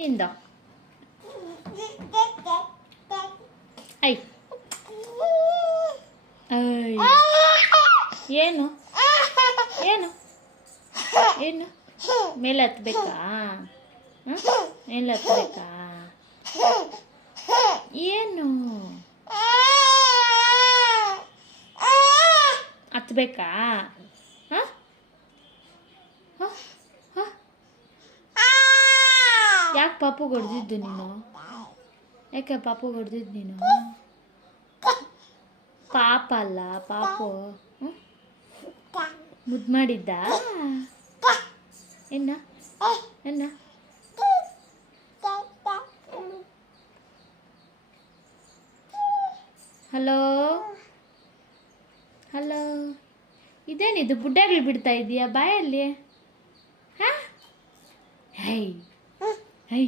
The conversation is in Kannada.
ನಿಂದ ಐ ಏನು ಏನು ಏನು ಮೇಲೆ ಹತ್ಬೇಕಾ ಮೇಲೆ ಹತ್ಬೇಕಾ ಏನು ಹತ್ಬೇಕಾ ಯಾಕೆ ಪಾಪು ಹೊಡೆದಿದ್ದು ನೀನು ಯಾಕೆ ಪಾಪು ಹೊಡೆದಿದ್ದು ನೀನು ಪಾಪ ಅಲ್ಲ ಪಾಪು ಮುದ್ದು ಮಾಡಿದ್ದ ಎನ್ನ ಎನ್ನ ಹಲೋ ಹಲೋ ಇದೇನಿದು ಬುಡ್ಡಾಗ್ಲಿ ಬಿಡ್ತಾ ಇದೀಯಾ ಬಾಯಲ್ಲಿ ಹಾಂ ಹೈ